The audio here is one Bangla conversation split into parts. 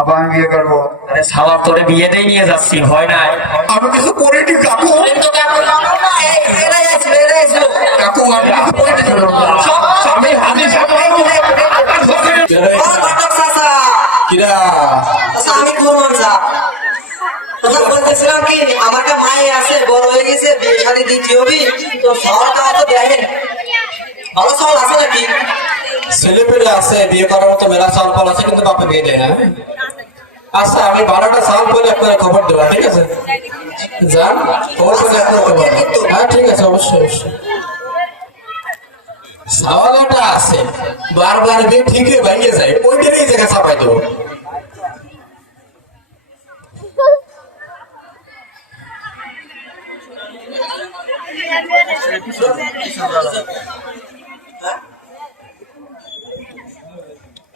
আবার আমি বিয়ে করবো। আরে সাওয়ার তোরে বিয়েতেই নিয়ে যাচ্ছি, ভয় নাই। আমি কিছু করিনি কাকু। কাকু আমি কিছু করিনি। আমি হাজি কিরা আমি কোন বলতেছিলাম কি আমার একটা ভাই আছে বড় হয়ে গেছে বিয়ে শাদী দিতে হবে তো শহরটা অত দেখেন ভালো শহর আছে নাকি? ছেলে পেলে আছে বিয়ে করার মতো মেলা চাল ফল আছে কিন্তু বাপে বিয়ে দেয় না। আচ্ছা আমি 12টা সাল পরে আপনার খবর দেবো, ঠিক আছে? যান খবর করে আপনার খবর। হ্যাঁ ঠিক আছে, অবশ্যই অবশ্যই। সাওয়ালটা আছে বারবার বিয়ে ঠিকই ভেঙে যায়, ওইটারই জায়গা চাপাই দেবো।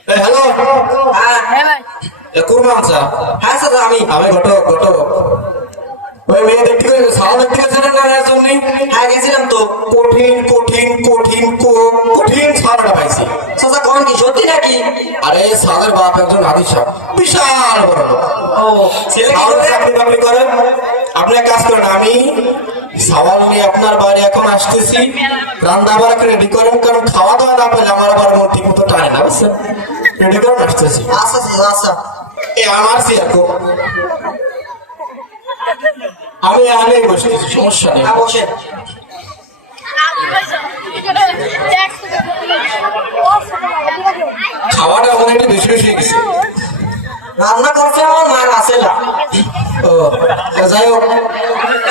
হ্যালো কোন আচ্ছা হ্যাঁ স্যার আমি ঘটক ওই মেয়ে দেখতে গেছে সাওয়াল দেখতে গেছে না জন্য? হ্যাঁ গেছিলাম তো। কঠিন কঠিন কঠিন কঠিন সাওয়ালটা পাইছি। চাচা কোন কি সত্যি নাকি? আরে সালের বাপ একজন হাদিস সাহেব, বিশাল বড় লোক। ও ছেলে কি সাওয়াল করে? চাকরি বাকরি করেন। আপনি এক কাজ করেন, আমি সাওয়াল নিয়ে আপনার বাড়ি এখন আসতেছি, রান্না বাড়া রেডি করেন, কারণ খাওয়া দাওয়া না পেলে আমার আবার মন ঠিক মতো টানে না, বুঝছেন? রেডি করেন, আসতেছি। আচ্ছা চাচা আচ্ছা। আমার সিয়াকো আমি আনে বসতেছি, সমস্যা নেই। হ্যাঁ বসেন। খাওয়াটা অনেকটা বেশি বেশি হয়ে গেছে। রান্না করছে আমার মা আছে না। ও যাই হোক,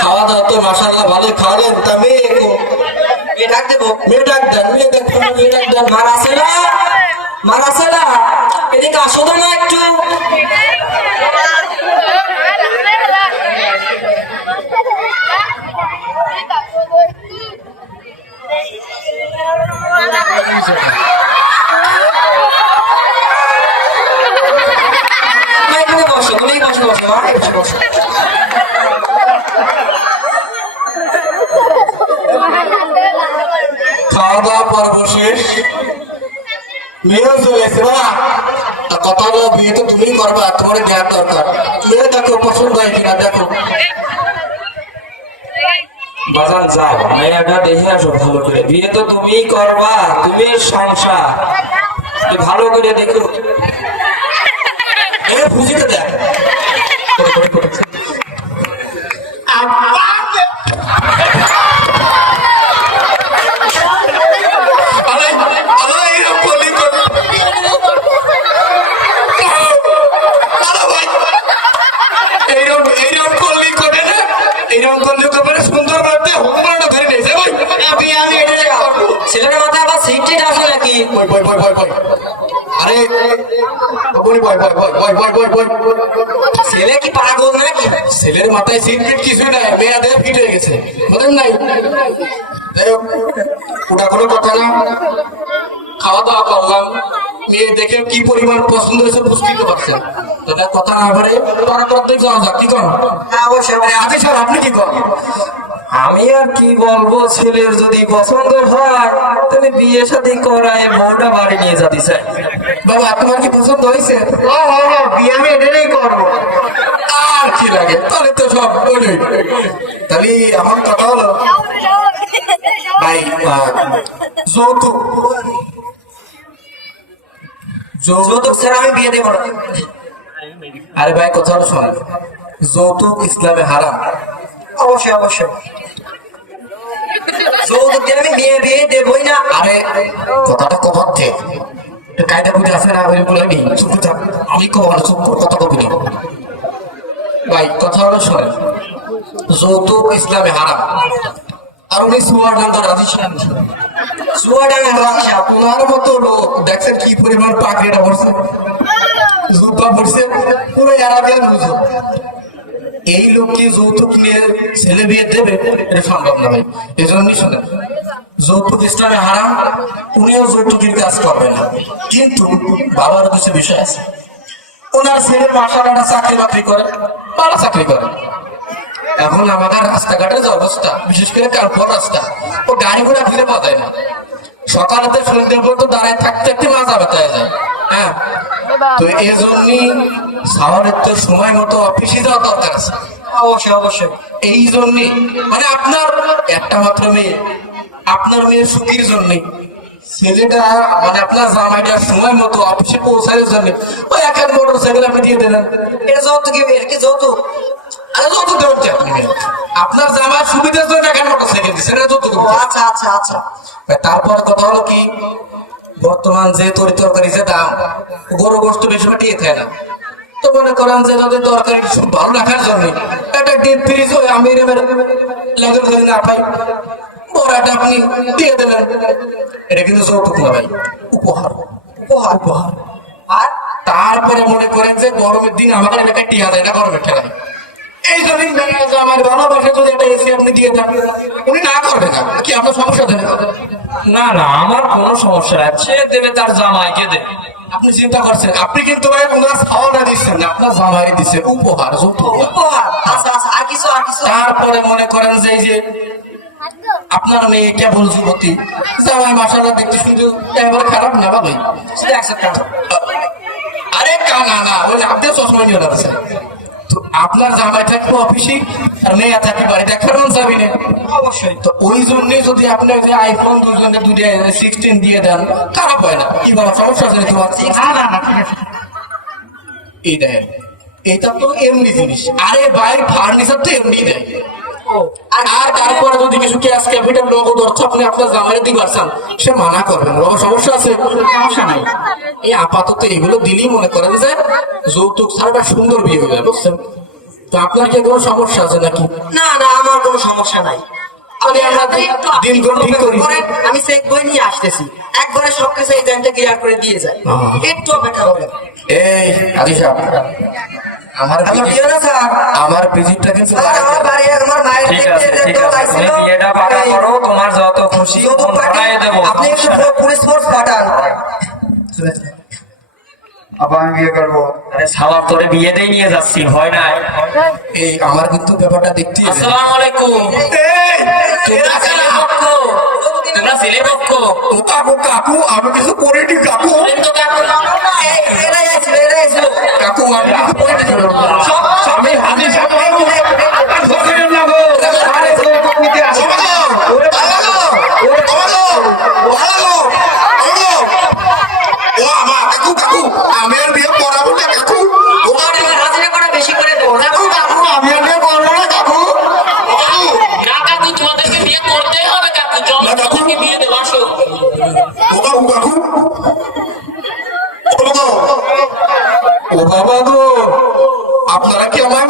খাওয়া দাওয়া তো মাশাআল্লাহ ভালোই খাওয়ালেন। তা মেয়ে এ ডাক দেবো। মেয়ে ডাক দেন, মেয়ে দেখুন, মেয়ে ডাক দেন। মা আছে না, মা আছে না, এদিকে আসো তো না একটু। মা এখানে বসো, তুমি এই পাশে বসো, মা এই পাশে বসো। খাওয়া দাওয়া পর্ব শেষ, মেয়েও চলে এসে। বাবা তা কথা হলো, বিয়ে তো তুমি করবা, তোমার দেওয়ার দরকার। মেয়ে দেখো পছন্দ হয় কিনা দেখো। বাজান যাও, মেয়েটা দেখে আসো ভালো করে। বিয়ে তো তুমিই করবা, তুমি সংসার, ভালো করে দেখো। এ বুঝিতে দেখ। ছেলের মাথায় আবার সিট আসে নাকি? আরে ছেলে কি পাগল নাকি? ছেলের মাথায় সিট ফিট কিছু নাই, মেয়াদের ফিট হয়ে গেছে, বুঝলেন নাই? যাই হোক, ওটা কোনো কথা না। খাওয়া দাওয়া করলাম, মেয়ে দেখে কি পরিমাণ পছন্দ হয়েছে বুঝতে পারছেন। তাদের কথা না পারে তারা প্রত্যেক যাওয়া যাক, কি করেন? হ্যাঁ অবশ্যই। আগে স্যার আপনি কি করেন? আমি আর কি বলবো, ছেলের যদি পছন্দ হয় তাহলে বিয়ে শাদী করায় বউটা বাড়ি নিয়ে যেতে চাই। বাবা তোমার কি পছন্দ হয়েছে? বিয়ে আমি এটাই করবো। আর কি লাগে, তাহলে তো সব বলি। তাহলে আমার কথা হলো ভাই, যৌতুক যৌতুক ছাড়া আমি বিয়ে দেবো না। আরে ভাই কথা হলো শোনেন, যৌতুক ইসলামে হারাম। অবশ্যই অবশ্যই। যৌতুক দিয়ে আমি বিয়ে দেবই না। আরে কথাটা কবার থেকে কায়দা বুঝে আসে না, বলে নেই, চুপ থাক। আমি চুপ কথা কবি নেই। ভাই কথা হলো শোনেন, যৌতুক ইসলামে হারাম। আর উনি সুয়ার ডাঙ্গা রাজি ছিলেন। আপনার মতো লোক দেখছেন কি পরিমাণ পাকড়িটা পড়ছে, জুব্বা পড়ছে, পুরো আরাবিয়ান বুঝো। এই লোক কি যৌতুক নিয়ে ছেলে বিয়ে দেবে? এটা সম্ভব না ভাই। এই জন্যই শোনেন, যৌতুক ইসলামে হারাম, উনিও যৌতুকের কাজ করবেন না। কিন্তু বাবার কিছু বিষয় আছে। ওনার ছেলে মাসালাটা চাকরি বাকরি করে, ভালো চাকরি করে। এখন আমাদের রাস্তাঘাটের যে অবস্থা, বিশেষ করে কালপুর রাস্তা, ও গাড়ি ঘোড়া ফিরে পাওয়া যায় না। সকালেতে সন্ধ্যে পর্যন্ত দাঁড়ায় থাকতে থাকতে মাজা ব্যথা হয়ে যায়। হ্যাঁ, তো এই জন্যই সাওয়ারের তো সময় মতো অফিসে যাওয়া দরকার আছে। অবশ্যই অবশ্যই। এই জন্যে মানে আপনার একটা মাত্র মেয়ে, আপনার মেয়ের সুখের জন্যে ছেলেটা মানে আপনার জামাইটার সময় মতো অফিসে পৌঁছানোর জন্য ওই এক এক মোটর সাইকেল আপনি দিয়ে দিলেন। এটা যৌতুক, কি যৌতুক? আরে যৌতুক দেবেন কি আপনি? আপনার জামার সুবিধার জন্য এক এক মোটর সাইকেল দিচ্ছেন, এটা যৌতুক। আচ্ছা আচ্ছা আচ্ছা। তারপর কথা হলো কি, বর্তমান যে তরকারি যে দাম, গরু গোস্ত বেশি টিকে থাকে না। তো মনে করেন যে তাদের তরকারি খুব ভালো রাখার জন্য একটা ডিপ ফ্রিজ ওই আমি লাগার জন্য না পাই, বড়াটা আপনি দিয়ে দেবেন। এটা কিন্তু যৌতুক না ভাই, উপহার। উপহার উপহার। আর তারপরে মনে করেন যে গরমের দিন আমাদের এলাকায় টিয়া যায় না গরমের ঠেলায়, এই জন্য আমার ভালোবাসে যদি একটা এসি আপনি দিয়ে দেন, উনি না করবে না কি? আপনার সমস্যা দেবে? না না, আমার কোনো সমস্যা নাই, সে দেবে তার জামাইকে দেবে। আপনি চিন্তা করছেন, আপনি কিন্তু ভাই ওনার খাওয়াটা দিচ্ছেন না, আপনার জামাই দিচ্ছে উপহার, যৌতুক না। উপহার। আচ্ছা আচ্ছা, আর কিছু আর কিছু? তারপরে মনে করেন যে এই যে আপনার মেয়ে কেবল যুবতী, জামাই মাসাল্লাহ দেখতে শুনতে একেবারে খারাপ না ভাই, সেটা অ্যাকসেপ্ট করো। আরে কানা না ওই আপনি চশমা নিয়ে আছে। তো আপনার জামাই থাকবে অফিসে আর মেয়ে থাকবে বাড়িতে, একটা মন যাবি না। অবশ্যই। তো ওই জন্যই যদি আপনি ওই যে আইফোন দুজনে দুইটা 16 দিয়ে দেন, খারাপ হয় না। কি বলা সমস্যা আছে তোমার? না না না, ঠিক আছে। এই দেয়, এটা তো এমনি জিনিস। আরে ভাই ফার্নিচার তো এমনি দেয়। আর তারপরে যদি কিছু ক্যাশ ক্যাপিটাল নগদ অর্থ আপনি আপনার জামাইরে দিতে পারছেন, সে মানা করবেন, ওর সমস্যা আছে? সমস্যা নাই। এই আপাতত এগুলো দিলেই মনে করেন যে যৌতুক ছাড়া সুন্দর বিয়ে হয়ে যায়, বুঝছেন? তো আপনার কি কোনো সমস্যা আছে নাকি? না না, আমার কোনো সমস্যা নাই। মানে আমরা দিনগুলো ঠিক করি। আমি চেক বই নিয়ে আসতেছি, একবারে সবকিছু এই টাইমটা ক্লিয়ার করে দিয়ে যায়। একটু অপেক্ষা করেন। এই আদি সাহেব, আমার আমার বিয়ে না স্যার, আমার ভিজিটটা কিন্তু আমার বাড়ি আমার মায়ের ঠিক আছে ঠিক আছে, তুমি বিয়েটা পাকা করো, তোমার যত খুশি ফোন পাঠিয়ে দেবো। আপনি একটু পুলিশ ফোর্স পাঠান। আবার আমি বিয়ে করবো। আরে সাওয়ার তোরে বিয়েতেই নিয়ে যাচ্ছি, ভয় নাই। এই আমার কিন্তু ব্যাপারটা দেখতে হবে। আসসালামু আলাইকুম। তোমরা ছেলে পক্ষ, তোমরা ছেলে পক্ষ। ও কাকু কাকু, আমি কিছু করিনি কাকু। বলেন তো কাকু। এরাই আসবে এরাই আসবে। কাকু আমি কিছু করিনি। আমি হাজির সাহেব। আমি আর বিয়ে করাবো না কাকু। হাজিরা করা বেশি করে দেবো। কাকু কাকু আমি আর বিয়ে করবো না কাকু। না কাকু, তোমাদেরকে বিয়ে করতেই হবে কাকু, জমকে বিয়ে দেবো, আসো। কাকু কাকু, ও বাবা গো, আপনারা কি আমার